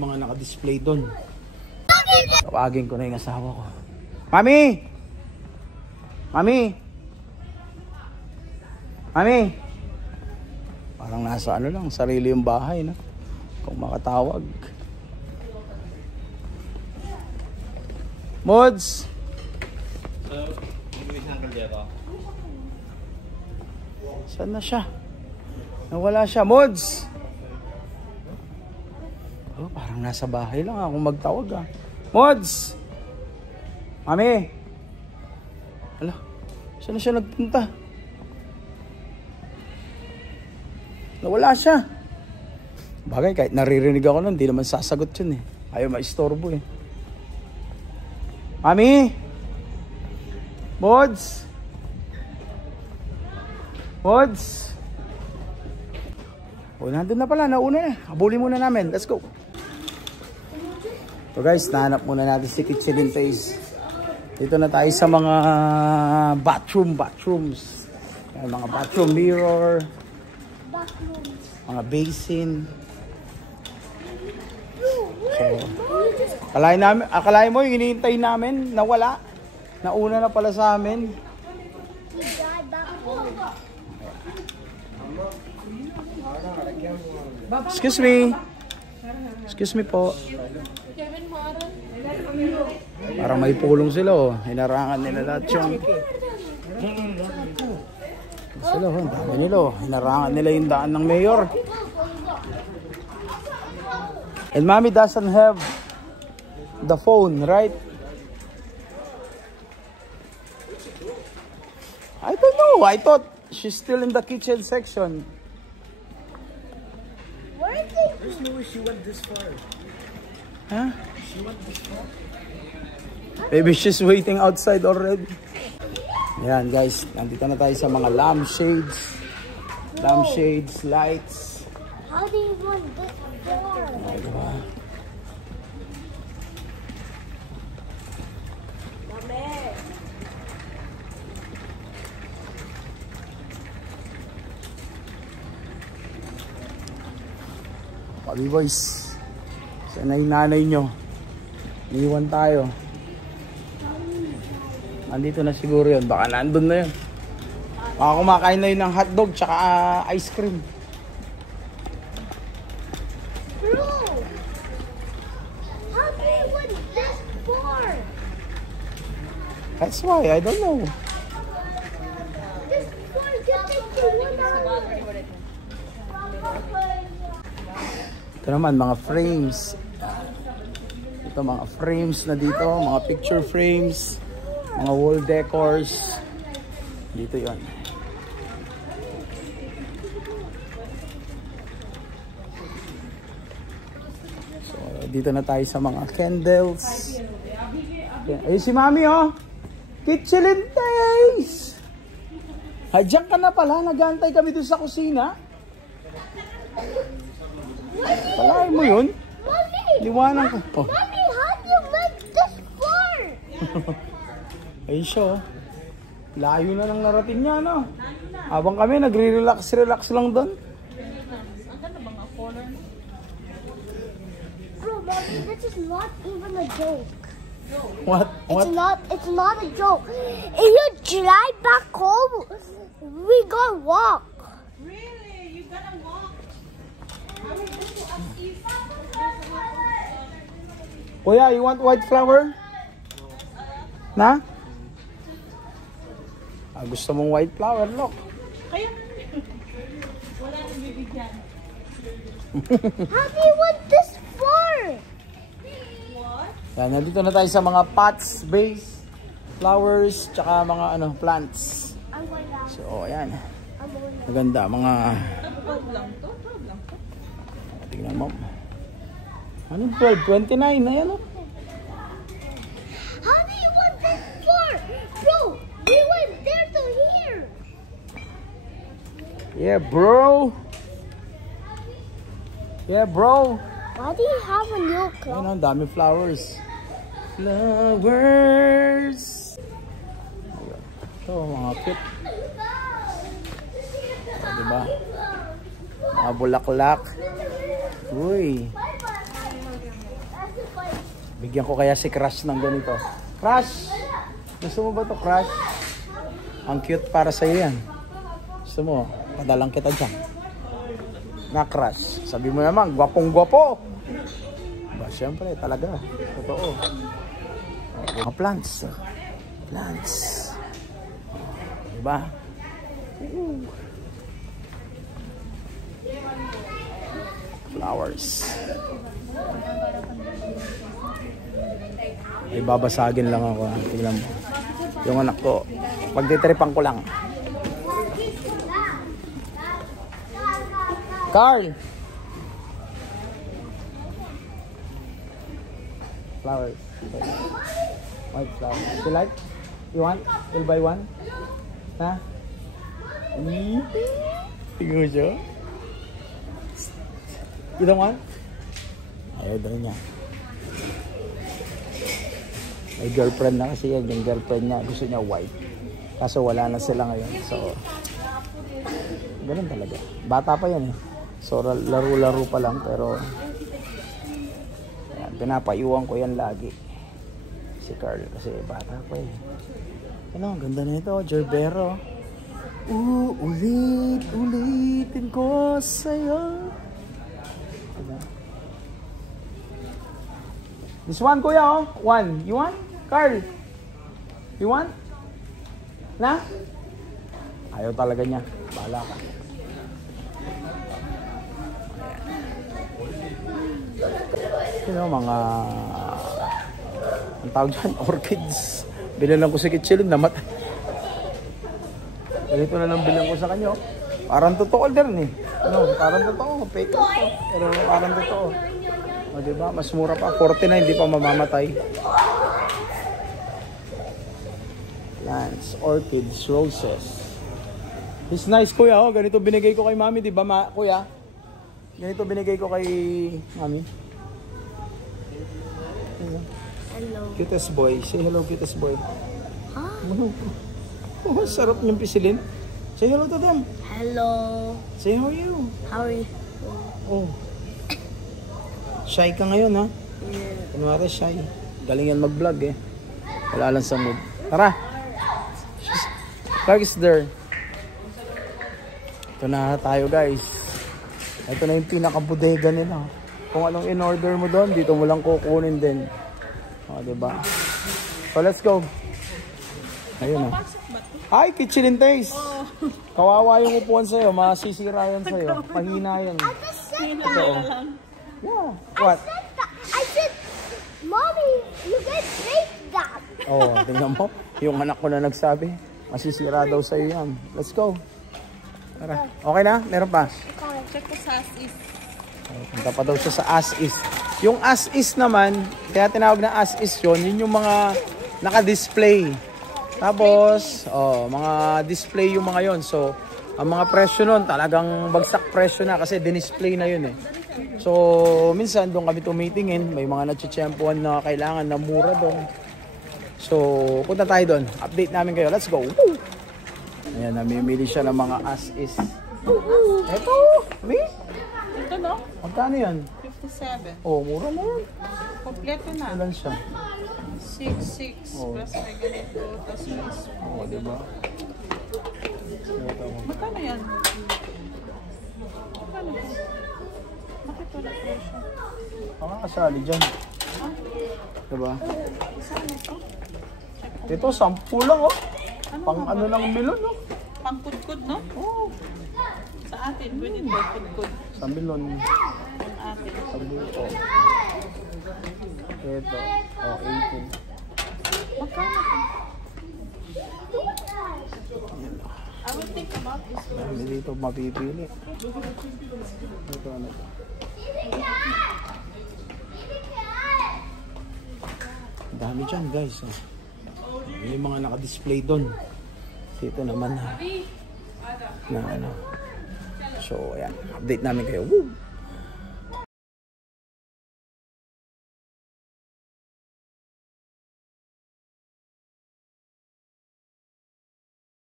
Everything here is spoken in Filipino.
yung mga naka-display doon. Tawagin ko na yung asawa ko. Mami! Mami! Mami! Parang nasa ano lang, sarili yung bahay, no? Kung makatawag. Mods! Saan na siya? Nawala siya. Mods! Oh, parang nasa bahay lang akong magtawag ah. Mods! Mami! Hala, saan na siya nagpunta? Nawala siya. Bagay, kahit naririnig ako nun, hindi naman sasagot yun eh. Ayaw maistorbo eh. Mami! Mods! Mods! O, nandun na pala. Nauna na. Habulin muna namin. Let's go. So guys, nahanap muna natin si Kitchen Taste. Dito na tayo sa mga bathrooms. Mga bathroom mirror. Mga basin. So, akalain mo yung hinihintay namin, nawala. Nauna na pala sa amin. Excuse me. Excuse me po. Parang may pulong sila oh. Hinarangan nila lahat yung sila oh. Dami nila oh. Hinarangan nila yung daan ng mayor. And mommy doesn't have the phone, right? I don't know. I thought she's still in the kitchen section. There's no way she went this far. Huh? She went this far. Maybe she's waiting outside already. Ayan guys, nandito na tayo sa mga lampshades. Lampshades, lights. How do you want this far? Diba? Pabi boys, sana yung nanay nyo, iniwan tayo. Andito na siguro yun, baka nandun na yun. Baka kumakain na yun ng hotdog tsaka ice cream. Bro, how do you want this far? That's why, I don't know. This far can take you 1 hour. Ito naman, mga frames. Ito, mga frames na dito, mga picture frames, mga wall decors. Dito yon. So, dito na tayo sa mga candles. Ayun si Mami, oh! Kitchen Taste! Diyan ka na pala, nag-aantay kami dun sa kusina. Palain mo yun? Mommy! Liwanag ka. Oh. Mommy, how do you make this far? Ayun siya, oh. Layo na ng narating niya, no? Habang kami, nagre-relax lang doon. Bro, Mommy, this is not even a joke. What? It's not a joke. If you drive back home, we gonna walk. Really? You gonna walk? Kuya, you want white flower? Na? Gusto mong white flower, look. Kaya wala nang bibigyan. How do you want this far? What? Yan, nandito na tayo sa mga pots, vase, flowers, tsaka mga plants. So, ayan. Maganda, mga... 12 lang to? 12 lang to? Tingnan mo. Anong 12? 29, ayan o. How do you want this far? Bro, we went there to here. Yeah, bro. Yeah, bro. Why do you have a new clock? Ayan o, dami flowers. Flowers. Ito, mga cute. Diba? Mga bulaklak. Uy. Bigyan ko kaya si Crush ng ganito. Crush! Gusto mo ba to, Crush? Ang cute para sa'yo yan. Gusto mo, padalang kita dyan. Na, Crush. Sabi mo naman, gwapong-gwapo. Ba, syempre, talaga. Totoo. Mga plants. Plants. Diba? Flowers. Ay, babasagin lang ako. Tingnan mo. Yung anak ko, pagtitripan ko lang. Carl! Flowers. White flowers. You like? You want? We'll buy one? Ha? Tingnan mo siya. You don't want? Ayaw daw niya. May girlfriend na kasi yan. Yung girlfriend niya, gusto niya white. Kaso wala na sila ngayon. So, ganun talaga. Bata pa yan eh. So, laro-laro pa lang. Pero, yan, pinapayuan ko yan lagi. Si Carl kasi bata pa eh. Ano, ang ganda na ito. Gerbero. Ulitin ko sa'yo. Diba? This one, kuya, oh. One. You want? Carl? You want? Na? Ayaw talaga niya. Bahala ka. Ayan. Mga ang tawag dyan, orchids. Bilang ko si Kitchilin, namatay. Ganito na lang bilang ko sa kanya. Parang totoo din eh. Ano, parang totoo. Fake ito. Pero parang totoo. O diba? Mas mura pa. 49, hindi pa mamamatay. Plants, orchids, roses. It's nice, kuya. Oh. Ganito binigay ko kay mami, di ba, kuya? Ganito binigay ko kay mami. Hello. Cutest boy. Say hello, cutest boy. Huh? Oh, sarap niyang pisilin. Say hello to them. Hello. Say how are you? How are you? Oh. Shy ka ngayon, ha? Yeah. Kunwari shy. Galing yan mag-vlog, eh. Wala lang sa mood. Tara! Vlog is there. Ito na tayo, guys. Ito na yung pinaka-bodega nila. Kung anong in-order mo doon, dito mo lang kukunin din. O, diba? So, let's go. Ayun, ha. Hi, Kitchen and Taste. Oh. Kawawa yung upuan sa'yo. Masisira yan sa'yo. Mahina yan. Ito, yeah. What? I said, Mommy, you can break that. Oh, tingnan mo. Yung anak ko na nagsabi. Masisira daw sa'yo yan. Let's go. Tara. Okay na? Meron pa? Check ko sa as-is. Punta pa daw siya sa as-is. Yung as-is naman, kaya tinawag na as-is yun yung mga naka-display. Tapos, mga display yung mga yon. So, ang mga presyo nun, talagang bagsak presyo na kasi dinisplay na yun eh. So, minsan doon kami tumitingin. May mga natsitsyempuan na kailangan na mura doon. So, punta tayo doon. Update namin kayo. Let's go! Woo! Ayan, namimili siya ng mga as-is. Eto! Ito, no? Magkano yan? 57. Oh, mura na yan. Kompleto na. Ilan siya? 6 Oh. plus may ganito. Tapos may Oo, diba? magkano yan? Magkano yan? Bakit wala presyo? Makakasali dyan. Diba? Saan ito? Ito, 10 lang oh. Pang ano lang milon oh. Pang kudkud, no? Oh. Sa atin, pwede ba kudkud? Sa milon. Ang atin. Sabi ko. Ito. Oh, 18. Magkano ito? I will think about this one. Hindi dito mapipili. Ito ano ito. Dami dyan guys. Oh. May mga naka-display doon. Dito naman na ano. So ayan. Update namin kayo. Woo!